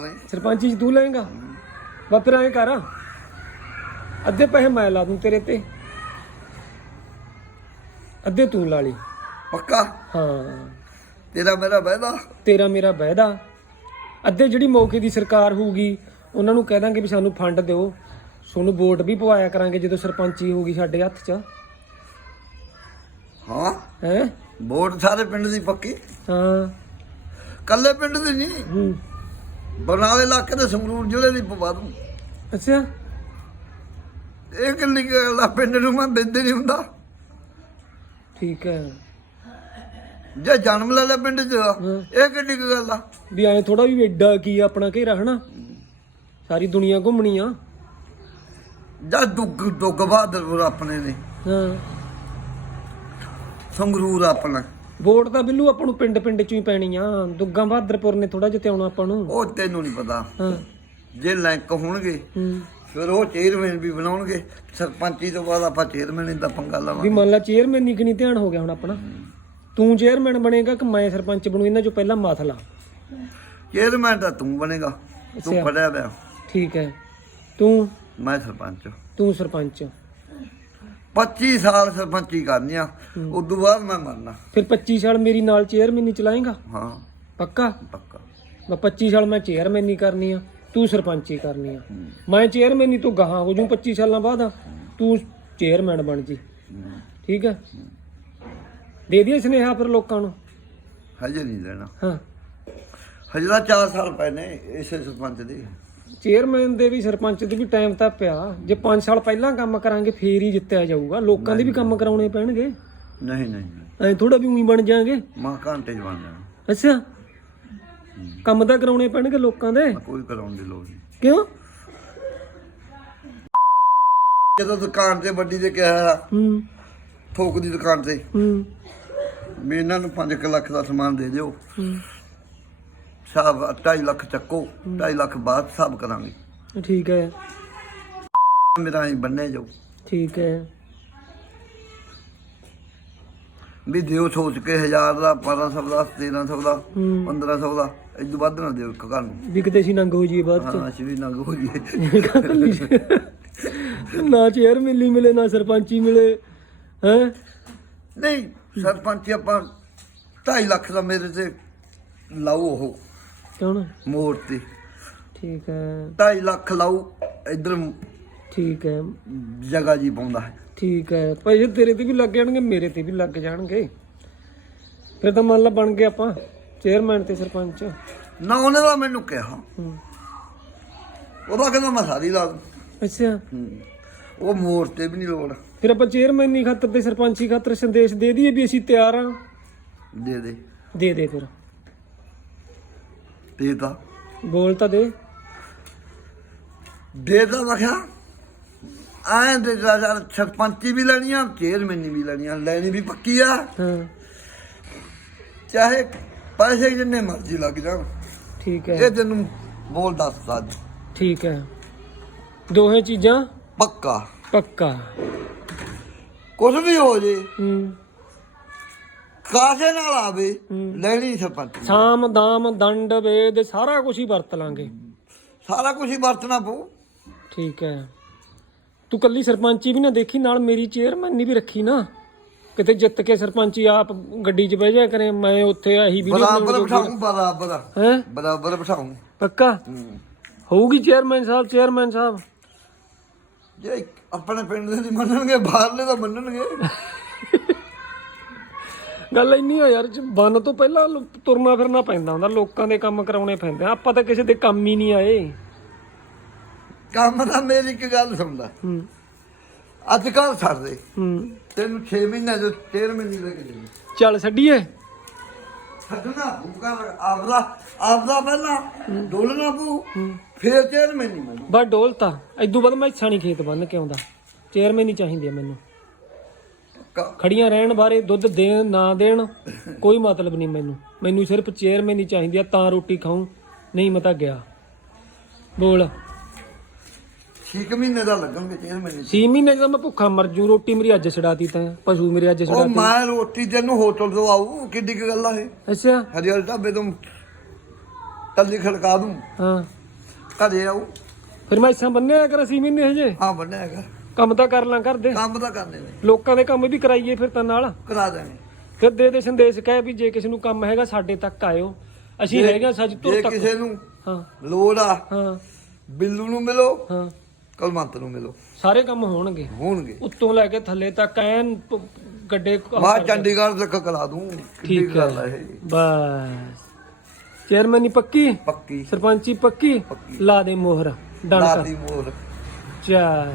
ਲੈ ਸਰਪੰਚੀ ਚ ਤੂੰ ਲਏਗਾ? ਬਾ ਫਿਰ ਐਂ ਕਰ। ਅੱਧੇ ਪੈਸੇ ਮੈਂ ਲਾ ਦੂੰ ਤੇਰੇ ਤੇ। ਅੱਧੇ ਤੂੰ ਲਾ ਲਈ। ਪੱਕਾ? ਹਾਂ। ਤੇਰਾ ਮੇਰਾ ਵਾਅਦਾ? ਤੇਰਾ ਮੇਰਾ ਵਾਅਦਾ। ਅੱਧੇ ਜਿਹੜੀ ਮੌਕੇ ਦੀ ਸਰਕਾਰ ਹੋਊਗੀ ਉਹਨਾਂ ਨੂੰ ਕਹਿ ਦਾਂਗੇ ਵੀ ਸਾਨੂੰ ਫੰਡ ਦਿਓ। ਤੁਹਾਨੂੰ ਵੋਟ ਵੀ ਪਵਾਇਆ ਕਰਾਂਗੇ ਜਦੋਂ ਸਰਪੰਚੀ ਹੋਊਗੀ ਸਾਡੇ ਹੱਥ 'ਚ। ਹਾਂ? ਹੈ? ਵੋਟ ਸਾਰੇ ਪਿੰਡ ਦੀ ਪੱਕੀ? ਹਾਂ। ਕੱਲੇ ਪਿੰਡ ਦੀ ਨਹੀਂ? ਹੂੰ। ਬਰਨਾਲੇ ਇਲਾਕੇ ਦੇ ਸੰਗਰੂਰ ਜ਼ਿਲ੍ਹੇ ਦੀ ਪਵਾ ਦੂੰ। ਅੱਛਾ। ਇਹ ਕਿੰਨੀ ਗੱਲ ਆ ਪਿੰਡ ਨੂੰ ਮੈਂ ਬਿੰਦੇ ਨਹੀਂ ਹੁੰਦਾ। ਠੀਕ ਹੈ। ਜੇ ਜਨਮ ਲੈ ਲਿਆ ਪਿੰਡ 'ਚ। ਇਹ ਕਿੰਨੀ ਕੁ ਗੱਲ ਆ? ਵੀ ਐਂ ਥੋੜਾ ਵੀ ਐਡਾ ਕੀ ਆ ਆਪਣਾ ਘੇਰਾ ਹਨਾ? ਸਾਰੀ ਦੁਨੀਆ ਘੁੰਮਣੀ ਆ। ਜਾਂ ਦੁੱਗ ਦੁੱਗ ਬਹਾਦਰਪੁਰ ਆਪਣੇ ਨੇ। ਹਾਂ। ਸੰਗਰੂਰ ਆਪਣਾ। ਵੋਟ ਤਾਂ ਬਿੱਲੂ ਆਪਾਂ ਨੂੰ ਪਿੰਡ ਪਿੰਡ ਚੋਂ ਹੀ ਪੈਣੀ ਆ। ਦੁੱਗਾ ਬਹਾਦਰਪੁਰ ਨੇ ਥੋੜਾ ਜਿਹਾ ਆਉਣਾ ਆਪਾਂ ਨੂੰ। ਉਹ ਤੈਨੂੰ ਨਹੀਂ ਪਤਾ। ਹਾਂ। ਜੇ ਲਿੰਕ ਹੋਣਗੇ ਫਿਰ ਉਹ ਚੇਅਰਮੈਨ ਵੀ ਬਣਾਉਣਗੇ। ਸਰਪੰਚੀ ਤੋਂ ਬਾਅਦ ਆਪਾਂ ਚੇਅਰਮੈਨ ਦਾ ਪੰਗਾ ਵੀ ਲਵਾਂਗੇ ਮੰਨ ਲਾ ਚੇਅਰਮੈਨ ਨਹੀਂ ਕਿਨੀ ਧਿਆਨ ਹੋ ਗਿਆ ਹੁਣ ਆਪਣਾ। ਤੂੰ ਚੇਅਰਮੈਨ ਬਣੇਗਾ ਕਿ ਮੈਂ ਸਰਪੰਚ ਬਣੂ? ਇਹਨਾਂ ਚੋਂ ਪਹਿਲਾਂ ਮੱਥ ਲਾ। ਚੇਅਰਮੈਨ ਤਾਂ ਤੂੰ ਬਣੇਗਾ। ਤੂੰ ਅੱਛਾ। ਫੜਿਆ ਪਿਆ। ਠੀਕ ਹੈ। ਤੂੰ? ਮੈਂ ਸਰਪੰਚ। ਤੂੰ ਸਰਪੰਚ। 25 ਸਾਲ ਸਰਪੰਚੀ ਕਰਨੀ ਆ ਉਸ ਤੋਂ ਬਾਅਦ ਮੈਂ ਮਰਨਾ। ਫਿਰ 25 ਸਾਲ ਮੇਰੀ ਨਾਲ ਚੇਅਰਮੈਨ ਨਹੀਂ ਚਲਾਏਗਾ? ਹਾਂ। ਪੱਕਾ? ਪੱਕਾ। ਮੈਂ 25 ਸਾਲ ਮੈਂ ਚੇਅਰਮੈਨ ਨਹੀਂ ਕਰਨੀ ਆ ਤੂੰ ਸਰਪੰਚੀ ਕਰਨੀ ਆ। ਮੈਂ ਚੇਅਰਮੈਨ ਨਹੀਂ ਤੂੰ ਗਾਹਾਂ ਹੋ ਜੂ 25 ਸਾਲਾਂ ਬਾਅਦ ਤੂੰ ਚੇਅਰਮੈਨ ਬਣ ਜੀ। ਠੀਕ ਹੈ। ਦੇ ਦਈਏ ਸੁਨੇਹਾ ਫਿਰ ਲੋਕਾਂ ਨੂੰ? ਹਜੇ ਨਹੀਂ ਦੇਣਾ। ਹਾਂ। ਹਜੇ ਤਾਂ 4 ਸਾਲ ਪਏ ਨੇ ਇਸੇ ਸਰਪੰਚ ਦੇ। ਚੇਅਰਮੈਨ ਦੇ ਵੀ ਸਰਪੰਚ ਦੇ ਵੀ ਟਾਈਮ ਤਾਂ ਪਿਆ। ਜੇ 5 ਸਾਲ ਪਹਿਲਾਂ ਕੰਮ ਕਰਾਂਗੇ ਫੇਰ ਹੀ ਜਿੱਤਿਆ ਜਾਊਗਾ। ਲੋਕਾਂ ਦੇ ਵੀ ਕੰਮ ਕਰਾਉਣੇ ਪੈਣਗੇ। ਨਹੀਂ ਨਹੀਂ ਐ ਥੋੜਾ ਵੀ ਉਹੀ ਬਣ ਜਾਾਂਗੇ। ਮਾਂ ਘੰਟੇ ਚ ਬਣ ਜਾਣਾ। ਅੱਛਾ। ਕੰਮ ਤਾਂ ਕਰਾਉਣੇ ਪੈਣਗੇ ਲੋਕਾਂ ਦੇ। ਕੋਈ ਕਰਾਉਣ ਦੀ ਲੋੜ ਨਹੀਂ। ਕਿਉਂ? ਜਦੋਂ ਦੁਕਾਨ ਤੇ ਵੱਡੀ ਤੇ ਕਿਹਾ ਹੂੰ। ਥੋਕ ਦੀ ਦੁਕਾਨ ਤੇ ਹੂੰ। ਵੀ ਇਹਨਾਂ ਨੂੰ 5 ਲੱਖ ਦਾ ਸਮਾਨ ਦੇ ਦਿਓ। ਹੂੰ। ਸਾਬ 2.5 ਲੱਖ ਚੱਕੋ 2.5 ਲੱਖ ਬਾਅਦ ਹਿਸਾਬ ਕਰਾਂਗੇ। ਠੀਕ ਹੈ। ਮੇਰਾ ਹੀ ਬੰਨੇ ਜਾਓ। ਠੀਕ ਹੈ। ਵੀ ਦਿਓ ਸੋਚ ਕੇ 1000 ਦਾ 1200 ਦਾ 1300 ਦਾ ਹੂੰ। 1500 ਦਾ ਇਦੋਂ ਵੱਧ ਨਾ ਦਿਓ ਇੱਕ ਘਰ ਨੂੰ। ਵੀ ਕਿਤੇ ਸੀ ਨੰਗ ਹੋ ਜੀ ਬਾਅਦ ਹਾਂ ਸ਼੍ਰੀ ਨੰਗ ਹੋ ਜੀ ਚ ਨਾ ਚੇਅਰਮੈਨ ਨਹੀਂ ਮਿਲੇ ਨਾ ਸਰਪੰਚੀ ਮਿਲੇ ਹੈ? ਨਹੀਂ ਸਰਪੰਚ ਆਪਾਂ 2.5 ਲੱਖ ਦਾ ਮੇਰੇ ਤੇ ਲਾਓ ਉਹ। ਕੌਣ ਮੋੜ ਤੇ ਠੀਕ ਹੈ। 2.5 ਲੱਖ ਲਾਓ ਇਧਰ ਠੀਕ ਹੈ। ਜਗ੍ਹਾ ਜੀ ਪਾਉਂਦਾ ਹੈ। ਠੀਕ ਹੈ। ਭਾਈ ਤੇਰੇ ਤੇ ਵੀ ਲੱਗ ਜਾਣਗੇ ਮੇਰੇ ਤੇ ਵੀ ਲੱਗ ਜਾਣਗੇ। ਫਿਰ ਤਾਂ ਮੰਨ ਲਾ ਬਣ ਗਏ ਆਪਾਂ ਚੇਅਰਮੈਨ ਤੇ ਸਰਪੰਚ। ਨਾ ਉਹਨੇ ਤਾਂ ਮੈਨੂੰ ਕਿਹਾ। ਹੂੰ। ਉਹਦਾ ਕਹਿੰਦਾ ਮੈਂ ਸਾਰੀ ਲਾ ਦੂੰ। ਅੱਛਾ। ਹੂੰ। ਉਹ ਮੋੜ ਤੇ ਵੀ ਨਹੀਂ ਲੋੜ। ਫਿਰ ਆਪਾਂ ਚੇਅਰਮੈਨੀ ਖਾਤਰ ਤੇ ਸਰਪੰਚੀ ਖਾਤਰ ਸੰਦੇਸ਼ ਦੇ ਦਈਏ ਵੀ ਅਸੀਂ ਤਿਆਰ ਆ ਦੇ ਦੇ। ਦੇ ਦੇ ਫਿਰ। ਦੇ ਤਾਂ। ਬੋਲ ਤਾਂ ਦੇ। ਦੇ ਤਾਂ ਮੈਂ ਆਏ ਦੇ ਯਾਰ ਸਰਪੰਚੀ ਵੀ ਲੈਣੀ ਆ ਚੇਅਰਮੈਨੀ ਵੀ ਲੈਣੀ ਆ ਲੈਣੀ ਵੀ ਪੱਕੀ ਆ। ਹਾਂ। ਚਾਹੇ ਪੈਸੇ ਜਿੰਨੇ ਮਰਜ਼ੀ ਲੱਗ ਜਾਣ। ਠੀਕ ਹੈ। ਇਹ ਤੈਨੂੰ ਬੋਲ ਦੱਸ ਅੱਜ। ਠੀਕ ਹੈ। ਦੋਹੇ ਚੀਜ਼ਾਂ? ਪੱਕਾ। ਪੱਕਾ। ਕੁਝ ਵੀ ਹੋ ਜੇ। ਹੂੰ। ਕਾਸੇ ਨਾਲ ਆਵੇ? ਲੈਣੀ ਸਰਪੰਚ ਸਾਮ ਦਾਮ ਦੰਡ ਵੇਦ ਸਾਰਾ ਕੁਝ ਹੀ ਵਰਤ ਲਾਂਗੇ। ਸਾਰਾ ਕੁਝ ਹੀ ਵਰਤਣਾ ਪਊ। ਠੀਕ ਹੈ। ਤੂੰ ਕੱਲੀ ਸਰਪੰਚੀ ਵੀ ਨਾ ਦੇਖੀ ਨਾਲ ਮੇਰੀ ਚੇਅਰਮੈਨੀ ਵੀ ਰੱਖੀ ਨਾ। ਕਿਤੇ ਜਿੱਤ ਕੇ ਸਰਪੰਚੀ ਆਪ ਗੱਡੀ 'ਚ ਬਹਿ ਜਾ ਕਰੇ ਮੈਂ ਉੱਥੇ ਆਹੀ ਵੀ ਬਰਾਬਰ ਬਿਠਾਉਂ ਬਰਾਬਰ। ਹੈ? ਬਰਾਬਰ ਬਿਠਾਉਂ ਪੱਕਾ? ਹੋਊਗੀ ਚੇਅਰਮੈਨ ਸਾਹਿਬ ਚੇਅਰਮੈਨ ਸਾਹਿਬ। ਜੇ ਆਪਣੇ ਪਿੰਡ ਦੇ ਨਹੀਂ ਮੰਨਣਗੇ ਬਾਹਰਲੇ ਤਾਂ ਮੰਨਣਗੇ। ਗੱਲ ਇੰਨੀ ਆ ਯਾਰ ਬੰਨ ਤੋਂ ਪਹਿਲਾਂ ਲੋ- ਤੁਰਨਾ ਫਿਰਨਾ ਪੈਂਦਾ ਹੁੰਦਾ ਲੋਕਾਂ ਦੇ ਕੰਮ ਕਰਾਉਣੇ ਪੈਂਦੇ ਆ। ਆਪਾਂ ਤਾਂ ਕਿਸੇ ਦੇ ਕੰਮ ਹੀ ਨਹੀਂ ਆਏ। ਕੰਮ ਤਾਂ ਮੇਰੀ ਇੱਕ ਗੱਲ ਸੁਣਦਾ। ਹੂੰ। ਅੱਜ ਕੱਲ ਛੱਡਦੇ ਹੂੰ। ਤੈਨੂੰ 6 ਮਹੀਨੇ ਜੋ 13 ਮਹੀਨੇ ਲੈ ਕੇ ਚੱਲ ਛੱਡੀਏ। ਛੱਡਣਾ ਭੂਕਾ ਆਪਦਾ ਆਪਦਾ ਪਹਿਲਾਂ ਡੋਲਣਾ ਪਊ ਫੇਰ ਚੇਰ ਨਹੀਂ ਮੈਨੂੰ। ਬਸ ਡੋਲਤਾ। ਇਦੋਂ ਬਾਅਦ ਮੈਂ ਛਾਣੀ ਖੇਤ ਬੰਨ ਕੇ ਆਉਂਦਾ। ਚੇਅਰਮੈਨ ਹੀ ਚਾਹੀਦੀ ਆ ਮੈਨੂੰ। ਖੜੀਆਂ ਰਹਿਣ ਬਾਰੇ ਦੁੱਧ ਦੇਣ ਨਾ ਦੇਣ ਕੋਈ ਮਤਲਬ ਨਹੀਂ ਮੈਨੂੰ। ਮੈਨੂੰ ਸਿਰਫ ਚੇਅਰਮੈਨ ਹੀ ਚਾਹੀਦੀ ਆ ਤਾਂ ਰੋਟੀ ਖਾਉਂ ਨਹੀਂ ਮੈਂ ਤਾਂ ਗਿਆ। ਬੋਲ। ਛੇ ਕੁ ਮਹੀਨੇ ਦਾ ਲੱਗਣਗੇ ਚੇਰ ਮੈਨੂੰ 6 ਮਹੀਨੇ ਜਦੋਂ ਮੈਂ ਭੁੱਖਾ ਮਰ ਜੂ ਰੋਟੀ ਮੇਰੀ ਅੱਜ ਛਡਾਤੀ ਤਾਂ ਪਸ਼ੂ ਮੇਰੇ ਅੱਜ ਉਹ ਛਡਾਤੀ। ਮੈਂ ਰੋਟੀ ਤੈਨੂੰ ਹੋਟਲ ਤੋਂ ਆਊ ਕਿੱਡੀ ਕੁ ਗੱਲ ਆ ਇਹ? ਅੱਛਾ। ਹਰੀਵਾਲ ਢਾਬੇ ਤੋਂ ਕੱਲੀ ਖੜਕਾ ਦੂੰ। ਹਾਂ। ਘਰੇ ਆਉ ਫਿਰ ਮੈਂ ਇਸਾਂ ਬੰਨਿਆ ਕਰ ਅਸੀਂ ਮਹੀਨੇ ਹਜੇ? ਹਾਂ ਬੰਨਿਆ ਕਰ। ਕੰਮ ਤਾਂ ਕਰ ਲਾਂ ਕਰਦੇ ਕੰਮ ਤਾਂ ਕਰਨੇ ਨੇ। ਲੋਕਾਂ ਦੇ ਕੰਮ ਵੀ ਕਰਾਈਏ ਫਿਰ ਤਾਂ ਨਾਲ। ਕਰਾ ਦੇਣੇ। ਫਿਰ ਦੇ ਦੇ ਸੰਦੇਸ਼ ਕਹੇ ਵੀ ਜੇ ਕਿਸੇ ਨੂੰ ਕੰਮ ਹੈਗਾ ਸਾਡੇ ਤੱਕ ਆਇਓ। ਅਸੀਂ ਜੇ- ਹੈਗਾ ਸੱਜ ਤੋਂ ਜੇ ਤੱਕ। ਕਿਸੇ ਨੂੰ ਹਾਂ। ਲੋੜ ਆ ਹਾਂ। ਬਿੱਲੂ ਨੂੰ ਮਿਲੋ ਹਾਂ। ਕਲਮੰਤ ਨੂੰ ਮਿਲੋ। ਸਾਰੇ ਕੰਮ ਹੋਣਗੇ। ਹੋਣਗੇ। ਉੱਤੋਂ ਲੈ ਕੇ ਥੱਲੇ ਤੱਕ ਐਨ ਪ- ਗੱਡੇ ਕੰਮ ਮਾ ਕਰਦੇ। ਚੰਡੀਗੜ੍ਹ ਤੱਕ ਕਰਾ ਦੂੰ। ਕਿੱਡੀ ਠੀਕ ਗੱਲ ਹੈ। ਆ ਇਹ। ਬਸ। ਚੇਅਰਮੈਨੀ ਪੱਕੀ? ਪੱਕੀ। ਸਰਪੰਚੀ ਪੱਕੀ? ਪੱਕੀ। ਲਾ ਦੇ ਮੋਹਰ ਡਨ ਕਰ ਲਾਦੀ ਮੋਰ ਚਾ।